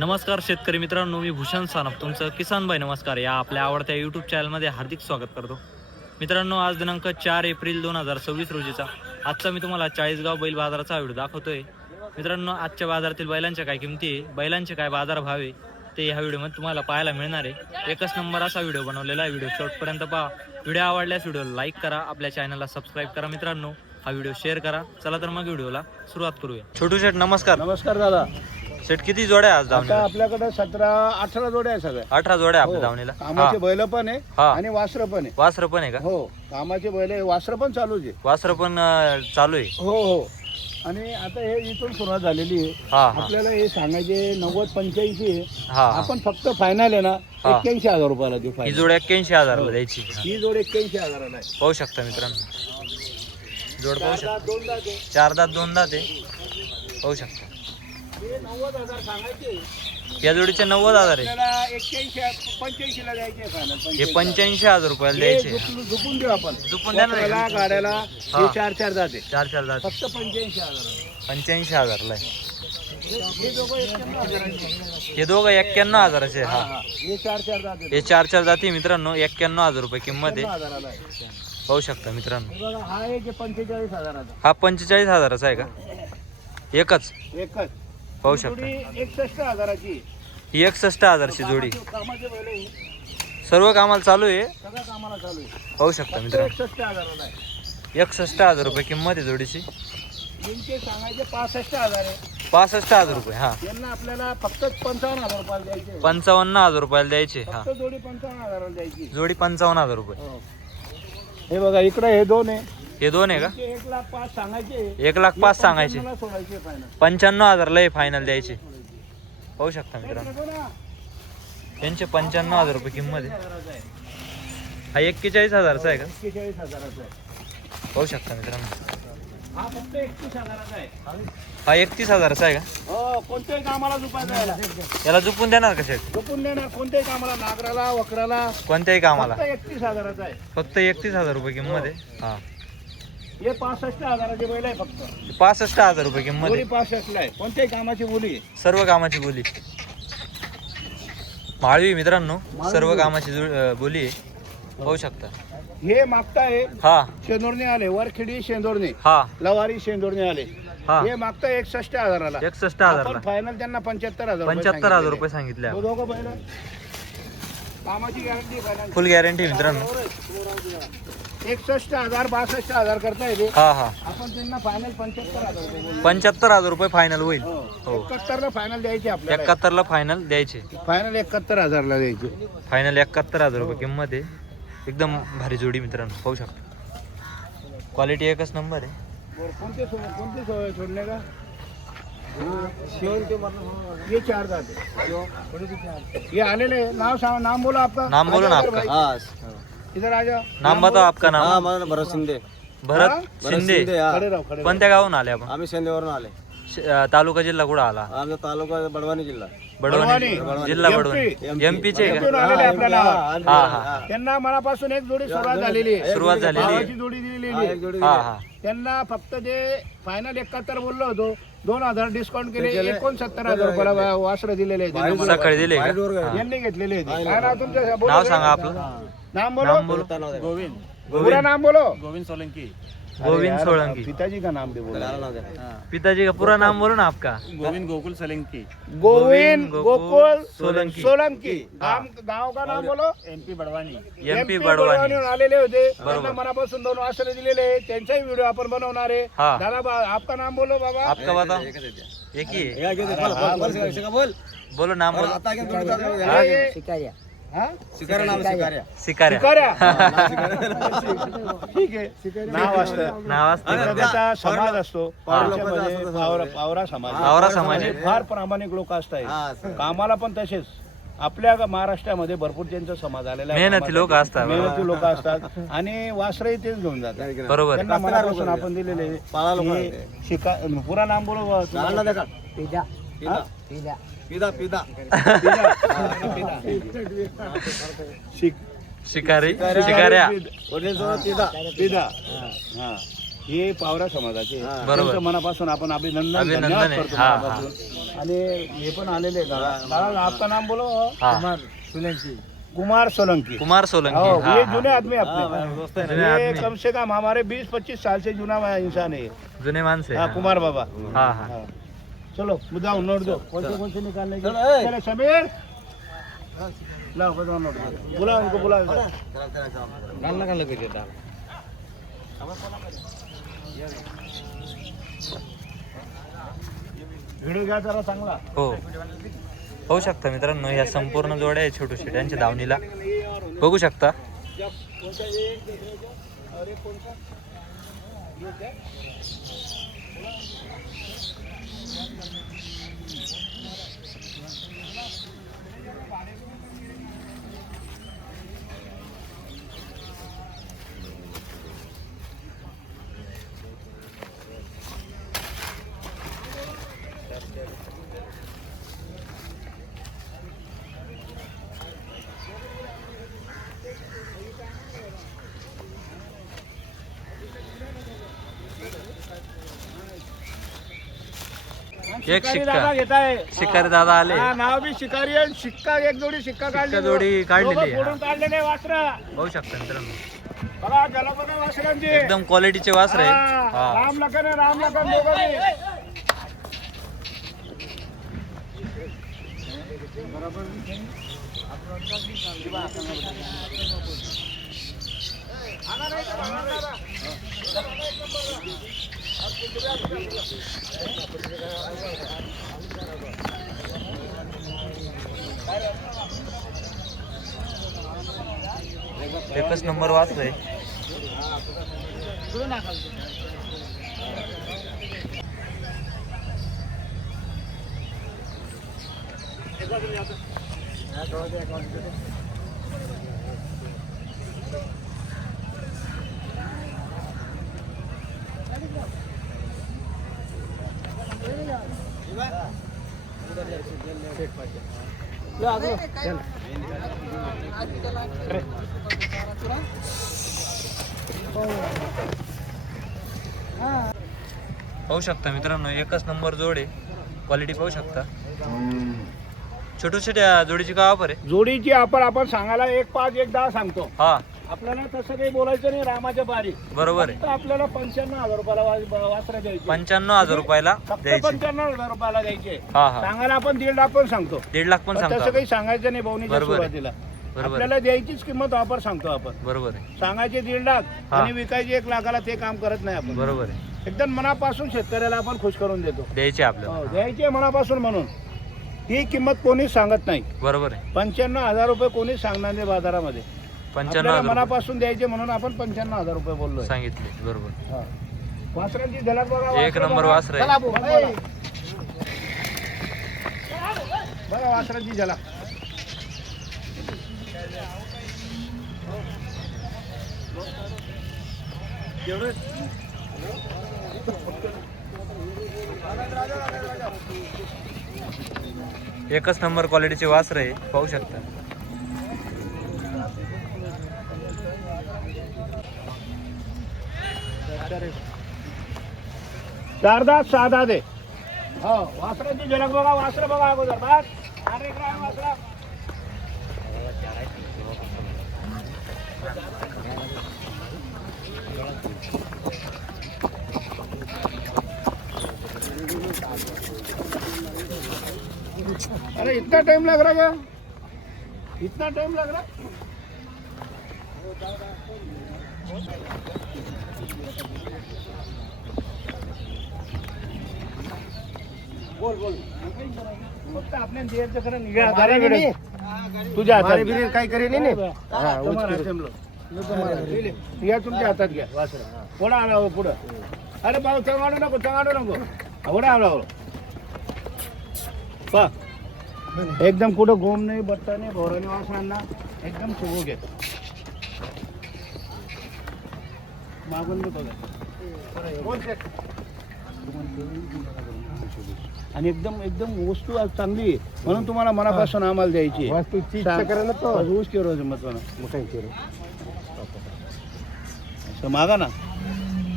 नमस्कार शेतकरी मित्रांनो, मी भूषण सानप तुमचं किसान भाई नमस्कार या आपल्या आवडत्या यूट्यूब चॅनलमध्ये हार्दिक स्वागत करतो. मित्रांनो, आज दिनांक 4 एप्रिल 2026 रोजीचा आजचा मी तुम्हाला चाळीसगाव बैल बाजाराचा व्हिडिओ दाखवतोय. मित्रांनो, आजच्या बाजारातील बैलांच्या काय किमती आहे, बैलांचे काय बाजार भाव आहे ते ह्या व्हिडिओमध्ये तुम्हाला पाहायला मिळणार आहे. एकच नंबर असा व्हिडिओ बनवलेला आहे. व्हिडिओ शेवटपर्यंत पहा. व्हिडिओ आवडल्यास व्हिडिओला लाईक करा, आपल्या चॅनलला सबस्क्राईब करा. मित्रांनो, हा व्हिडिओ शेअर करा. चला तर मग व्हिडिओला सुरुवात करूया. छोटू शेठ नमस्कार. नमस्कार दादा. शेठ किती जोड्या आज आता दावणीला? आपल्याकडे 17-18 जोड्या आहे सगळ्या. 18 जोड्या आपल्या हो. दावणीला. कामाचे बैल पण आहे हा. आणि वासर पण आहे. वासर पण आहे का? हो, कामाचे बैल आहे, वासर पण चालूच आहे. वासर पण चालू आहे. हो हो. आणि आता हे इथून सुरुवात झालेली आहे. हा हा आपल्याला हे सांगायचे 90-85 आहे. हा हा. आपण फक्त फायनल आहे ना हा. 81,000 रुपयाला देऊ ही फायनल. जोड 81,000 ला हो. द्यायची. ही जोड 81,000ला आहे. पाहू शकता मित्रांनो, जोड पाहू शकता. 4 दात 2 दात आहे. 4 दात 2 दात आहे. पाहू शकता. हे 90,000 सांगायचे. या जोडीचे 90,000 आहे. आपल्याला 81-85 ला द्यायचे फायनल. हे 85,000 रुपयाला द्यायचे. झुकून देऊ आपण. झुकून द्या ना. वखराला, गाड्याला हा. हे 4 दात आहे. 4 दात फक्त 85,000. 85,000 ला आहे. हे दोघं 91,000. हे दोघं 91,000चे. हा हे 4 दात हे 4 जाती मित्रांनो. 91,000 रुपये किंमत आहे. 91,000 आहे. पाहू शकता मित्रांनो. हे बघा, हा एक 45,000. हा 45,000चा आहे का? एकच एकच. पाहू ही शकता. जोडी 61,000ची. ही 61,000ची जोडी. कामाचे बैल आहे. सर्व कामाला चालू आहे. सगळं कामाला चालू आहे. पाहू शकता फक्त मित्रांनो. 61,000 आहे. 61,000 रुपये किंमत आहे जोडीची. यांचे सांगायचे 65,000 आहे. 65,000 रुपये. हा यांना आपल्याला फक्त 55,000 रुपयाला द्यायचे. 55,000 रुपयाला द्यायचे. हा फक्त जोडी 55,000 द्यायची. जोडी 55,000 रुपये. हो. हे बघा, इकडे हे दोन आहे. हे दोन आहे का? 1,05,000 सांगायचे. 1,05,000 सांगायचे. 55,000 सोडायचे फायनल. 95,000 ला फायनल द्यायचे. पाहू शकता मित्रांनो, यांचे 95,000 रुपये किंमत आहे. हा 41,000चा आहे का? 41,000 आहे. पाहू शकता मित्रांनो, हा फक्त 31,000 आहे. हा 31,000चा आहे का? हो, कोणत्याही कामाला झुपायचं याला. याला झुपून देणार का शेठ? झुपून देणार कोणत्याही कामाला, नागराला, वखराला. कोणत्याही कामाला. फक्त 31,000 आहे. फक्त 31,000 रुपये किंमत आहे. हा हे 65,000 बैल आहे फक्त. 65,000 रुपये किंमत बोली आहे. 65 आहे. कोणत्याही कामाची बोली आहे. सर्व कामाची बोली. माळवी मित्रांनो, सर्व कामाची बोली आहे. पाहू शकता. हे मागताय हा शेंदोरने आले, वरखेडी शेंदोरने, हा लवारी शेंदोरने आले. हा हे मागताय 61,000ला. 61,000 ला. फायनल त्यांना 75,000 75,000 रुपये सांगितले. हो, दोघं बैल कामाची गॅरंटी फायनल. फुल गॅरंटी मित्रांनो. 61,000 62,000 करता येते. हा हा आपण त्यांना फायनल 75,000 रुपये बोलू. 75,000 रुपये फायनल होईल. हो. हो. 71 ला फायनल द्यायची आपल्याला. 71 ला फायनल द्यायचे. फायनल 71,000 ला द्यायची. फायनल 71,000 रुपये किंमत आहे. एकदम भारी जोडी मित्रांनो, पाहू शकता. क्वालिटी एकच नंबर आहे. कोणते सोडले का? ये 4 दात है. ये आलेले नाम सांगा, नाम बोलो आपका. नाम बोलो ना आपका. इधर आ जाओ. नाम बताओ आपका नाम. माझं भरत शिंदे. भरत शिंदे. खड़े रहो, खड़े रहो. कोणत्या गावून आले आपण? आम्ही शेंदेवरून आले. तालुका जिल्हा कुठं आला? आमचा तालुका बडवानी जिल्हा. बडवणी जिल्हा. बडवणी MP. MP चे MP का? आलेले आपल्या नावात. हा हा त्यांना मनापासून एक जोडी सुरुवात झालेली आहे. सुरुवात झालेली आहे. भावाची जोडी दिलेली आहे. हा हा त्यांना फक्त जे फायनल 71 बोललो होतो, 2,000 डिस्काउंट केले. 69,000 रुपयाला वासरं दिलेले आहेत त्यांनी. सकाळी दिले का? यांनी घेतलेले आहेत. काय नाव तुमचं? बोलो. नाव सांगा आपलं. नाम नाम बोलो. बोलो. गोविंद. पूरा नाम बोलो. गोविंद अरे यार, सोलंकी. पिताजी का नाम दे बोलो. पिताजी का पूरा नाम बोलो ना आपका. गोविंद गोकुल गोकुल सोलंकी. सोलंकी. गाव का नाम बोलो. MP MP Barwani. आलेले होते. बरोबर. त्यांना मनापासून 2 वासरे दिलेले आहे. त्यांचाही व्हिडिओ आपण बनवणार आहे. हा. दादा आपका नाम बोलो बाबा. आपका बताओ. एक ही है. बोल. बोलो नाम बोलो. आता ये- हा? शिकाऱ्या नाव शिकाऱ्या. सिकाऱ्या. शिकाऱ्या. ठीक आहे. नाव असतं. नाव असते. त्याचा समाज असतो. हा. त्याच्यामध्ये पावरा समाज. पावरा समाज आहे. आणि फार प्रामाणिक लोक असतात. हा. कामाला पण तसेच. आपल्या महाराष्ट्रामध्ये भरपूर त्यांचा समाज आलेला आहे. मेहनती लोक असतात. मेहनती लोक असतात आणि वासरही तेच घेऊन जातात. बरोबर. त्यांना मनापासून आपण दिलेले पाळा लोक हे शिका पुरा नाम बोलो. चालना देखा. हा? पिदा पिदा. शिक शिकारी. शिकाऱ्या. वडील सोबत पिदा. पिदा. हा. हे पावरा समाजाचे हा. बरोबर. त्यांचं मनापासून आपण अभिनंदन अभिनंदन धन्यवाद आहे. करतो हा, मनापासून. आणि हे पण आलेले आहेत दादा. आपका नाम बोलो. हा. कुमार सोलंकी. कुमार सोलंकी. हो, हा, ये हा. जुने आदमी हाँ, अपने दोस्त है ना. जुने ये आदमी. कम से कम हमारे 20-25 साल से जुना इंसान है ये. जुने माणसे. हाँ, कुमार बाबा. हा हा हाँ. चलो मुद्दा नोट दो. कौन से निकालने के? चलो, ए. चलो समीर लाओ बताओ नोट दो. बुला उनको बुला. व्हिडिओ घ्या जरा चांगला. हो होऊ शकता मित्रांनो, ह्या संपूर्ण जोड्या आहे छोटू शेट यांच्या दावणीला बघू शकता. एक शिकारी शिक्का. दादा घेत आहे. शिकारी दादा आले. हा, नाव बी शिकारी आहे. शिक्का एक जोडी शिक्का काढली. जोडी काढलेली आहे. फोडून काढलेले वासर बघू शकता मित्रांनो, बघा जलपदा वासरांची. एकदम क्वालिटीचे वासर आहे. हा, हा. राम लखन आहे, राम लखन दोघं बी. एकच नंबर वासर आहे. पाहू शकता मित्रांनो, एकच नंबर जोड आहे. क्वालिटी पाहू शकता. छोटू छोट्या जोडीची काय ऑफर आहे? जोडीची आपण सांगायला 1.5 1.10 सांगतो. हा आपल्याला तसं काही बोलायचं नाही. रामाच्या बारी बरोबर आहे. फक्त आपल्याला 95,000 रुपयाला वासरा द्यायचे. 95,000 रुपयाला फक्त द्यायचे. 95,000 रुपयाला द्यायचे. हा हा सांगायला आपण 1.5 लाख पण सांगतो. 1.5 लाख पण पण तसं सांगता. काही सांगायचं नाही भाऊनीच्या बरोबर आहे. सुरुवातीला. बरोबर आपल्याला द्यायचीच किंमत वापर सांगतो आपण. बरोबर आहे. सांगायचे 1.5 लाख हा. आणि विकायचे 1 लाखाला ते काम करत नाही आपण. बरोबर आहे. एकदम मनापासून शेतकऱ्याला आपण खुश करून देतो. द्यायचे आपल्याला. हो, द्यायचे मनापासून म्हणून ही किंमत कोणीच सांगत नाही. बरोबर आहे. 95,000 रुपये कोणीच सांगणार नाही बाजारामध्ये. 95,000 आपल्याला रुपये मनापासून द्यायचे म्हणून आपण 95,000 रुपये बोललोय. सांगितले. बरोबर. हा. वासरांची झलक बघा. एक वासरं नंबर बघा. वासर आहे. चला भाऊ, बघा. बघा वासरांची झलक. एकच नंबर क्वालिटीचे वासर आहे. पाहू शकता. चारदा साधा दे. हो वासरांची झलक बघा. वासर बघा अगोदर. बस. अरे काय वासरा. अरे इतना टाइम लग रहा है? इतना टाइम लग रहा? बोल बोल. फक्त आपल्या देरचं खरं निघा. तुझ्या हातात काही करेल नाही. तुम्हाला असेंबलो. या तुमच्या हातात घ्या वासर. पुढं आला हो पुढं. अरे भाऊ चंगाडू नको चंगाडू नको. पुढं आला हो. पा एकदम कुठं गोम नाही बट्टा नाही भोराने वासरांना एकदम सुगो घे. मागून मी बघा. आणि एकदम एकदम वस्तू आज चांगली आहे म्हणून तुम्हाला मनापासून आम्हाला द्यायची आहे. ऊस केरो मत असं मागा ना.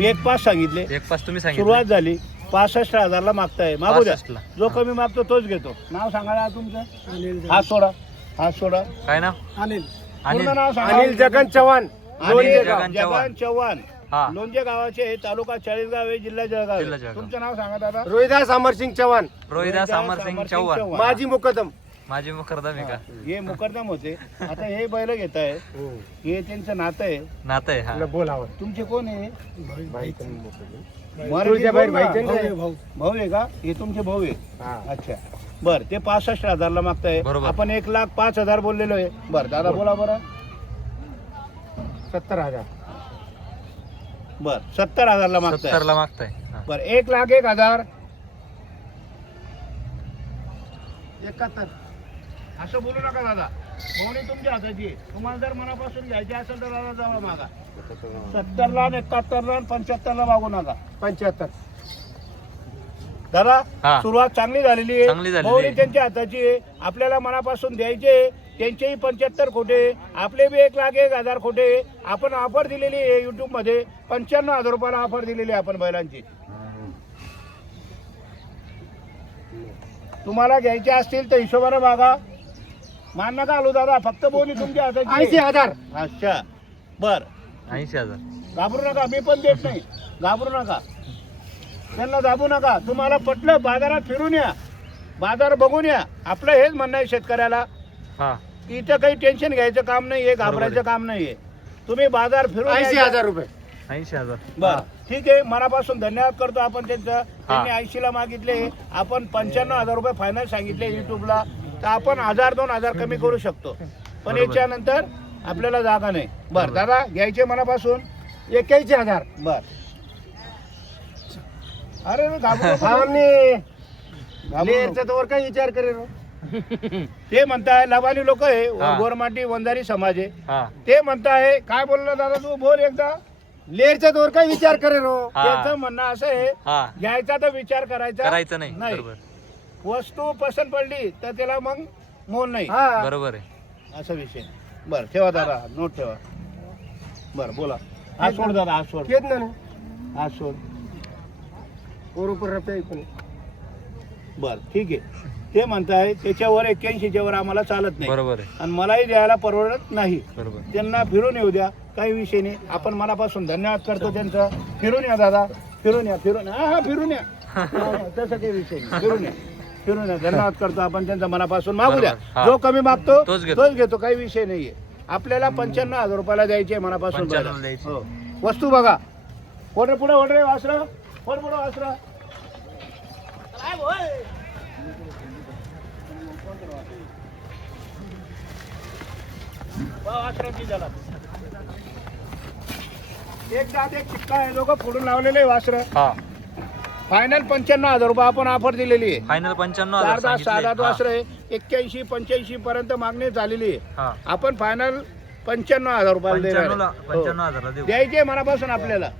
मी 1.5 सांगितले, 1.5 तुम्ही सांगितलं. सुरुवात झाली. 65,000ला मागताय, मागू द्या. 65 ला. जो कमी मागतो तोच घेतो. नाव सांगा तुमचं. हात सोडा, हात सोडा. काय नाव? अनिल. अनिल. पूर्ण नाव सांगा. अनिल जगन चव्हाण. अनिल जगन जगन चव्हाण. हा. लोणचे गावाचे आहे, तालुका चाळीसगाव आहे, जिल्हा जळगाव जिल्हा आहे. जळगाव. तुमचं नाव सांगा दादा. रोहिदास अमरसिंग चव्हाण. रोहिदास अमरसिंग चव्हाण. माजी मुकदम. माझी मुकरदम आहे का? हे मुकरदम होते. आता हे बैल घेत आहे, हे त्यांचं नातं आहे. नातं आहे हा. बोलावं. तुमचे कोण आहे? तुळजा बाहेर भाई भाऊ आहे का? हे तुमचे भाऊ आहे. अच्छा, बर. ते 65,000ला मागताय. बरोबर. आपण 1,05,000 बोललेलो आहे. बर दादा बोला बरं. 70,000. बर 70,000ला मागताय. 70 ला मागताय. हा. बर 1,01,000. 71. असं बोलू नका दादा, भावनी तुमच्या हाताची आहे. तुम्हाला जर मनापासून घ्यायची असेल तर दादा जवळ मागा. 70ला, 71ला, 75ला मागू नका. 75. दादा हा. सुरुवात चांगली झालेली चांगली आहे. झालेली भावनी आहे. त्यांच्या हाताची आहे. आपल्याला मनापासून द्यायचे. त्यांचेही 75 खोटे, आपले बी 1,01,000 खोटे. आपण ऑफर दिलेली आहे युट्यूब मध्ये. 95,000 रुपयाला ऑफर दिलेली आहे आपण बैलांची. तुम्हाला घ्यायचे असतील तर हिशोबाने मागा. मान नका आलो दादा, फक्त बोनी तुमच्या हाताची आहे. 80,000. अच्छा, बर. 80,000. घाबरू नका, मी पण देत नाही. घाबरू नका, त्यांना दाबू नका. तुम्हाला पटलं बाजारात फिरून या, बाजार बघून या. आपलं हेच म्हणणं आहे शेतकऱ्याला, हा. की इथं काही टेन्शन घ्यायचं काम नाहीये, घाबरायचं काम नाहीये. तुम्ही बाजार फिरून 80,000 रुपये. 80,000. बर ठीक आहे. मनापासून धन्यवाद करतो आपण त्यांचं. त्यांनी 80ला मागितले, आपण 95,000 रुपये फायनल सांगितले युट्यूबला. तर आपण 1,000-2,000 कमी करू शकतो, पण बरोबर. याच्यानंतर आपल्याला जागा नाही. बर बरोबर. दादा घ्यायचे मनापासून 81,000. बर. अरे घाबरू नको. भावांनी घाबरू लेरचा तोवर काय विचार करेल हो? नको. ते म्हणताय लबानी लोक आहे, हा. गोरमाटी वंजारी समाज आहे. हा. ते म्हणताय, काय बोलला दादा तू, बोल एकदा. लेरचा तोवर काय विचार करेल हो? हा. त्यांचं म्हणणं असं आहे, हा. घ्यायचा तर विचार करायचा करायचं नाही. बरोबर. वस्तू पसंत पडली तर त्याला मग मोल नाही, हा. बरोबर आहे. असा विषय. बर ठेवा दादा, नोट ठेवा. बर बोला. हा सोड दादा, हा सोड, येत ना हा सोड. बरोबर रुपये पण. बर ठीक आहे. ते म्हणताय त्याच्यावर 81च्या वर आम्हाला चालत नाही, बरोबर आहे. आणि मलाही द्यायला परवडत नाही. बरोबर. त्यांना फिरून येऊ द्या, काही विषय नाही. आपण मनापासून धन्यवाद करतो त्यांचं. फिरून या दादा, फिरून या, फिरून या. हा फिरून या. हा, तसं काही विषय नाही. फिरून या, फिरून या. धन्यवाद करतो आपण त्यांचा मनापासून. मागू द्या, बरोबर. हा. जो कमी मागतो तोच घेतो. तोच घेतो, काही विषय नाहीये. आपल्याला 95,000 रुपयाला द्यायचे मनापासून. 95 द्यायचे. हो. वस्तू बघा. पुढे पुढे ओढरे वासरा, पुढे पुढे वासरा. एक दात एक शिक्का आहे, लोक फोडून लावलेले वासर. हा. फायनल 95,000 रुपये आपण ऑफर दिलेली आहे. फायनल 95,000 चार दात सहा दात सांगितले. वासर आहे. 81-85 पर्यंत मागणी झालेली आहे. हा. आपण फायनल 95,000 रुपयाला देणार 95 ला आहे. हो. 95,000 ला देऊ. द्यायचे मनापासून आपल्याला.